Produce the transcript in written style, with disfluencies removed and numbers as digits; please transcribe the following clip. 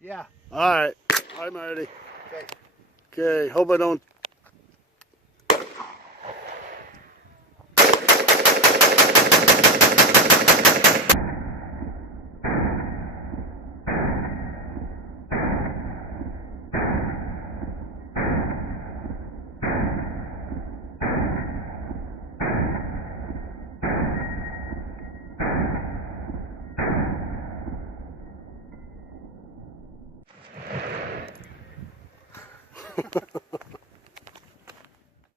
Yeah. All right. Hi, Marty. Okay. Okay. Hope I don't.